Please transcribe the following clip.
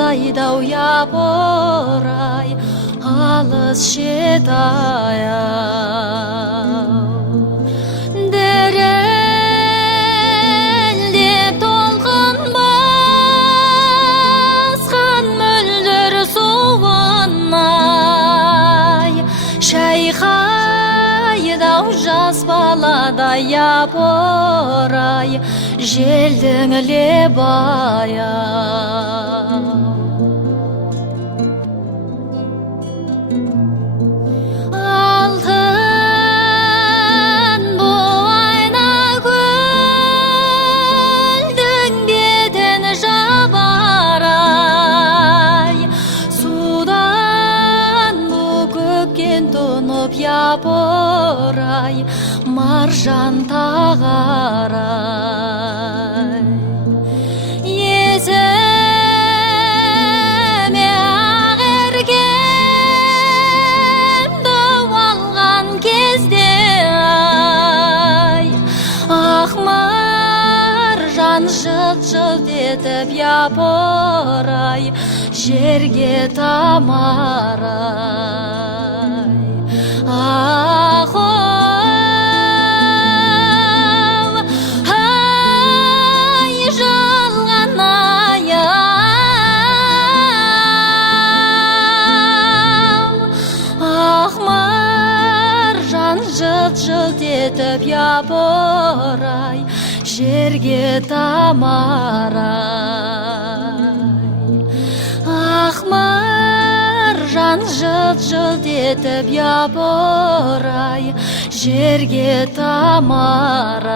маңдайда ұябырай алыс шет аяу дірілдеп толқын басқан мөлдір суынай шайқайдау жас баладай япырай желдің лебаяу алтын буайна көлдің бетін жабарай судан бу көккен тұнып япырай маржан тағарай есіме ағергем алған кезде ай ақ маржан жылт-жылт етіп япырай жерге тамарай ақ жылт етіп япырай жерге тамарай ақ маржан жылт-жылт етіп япырай жерге тамарай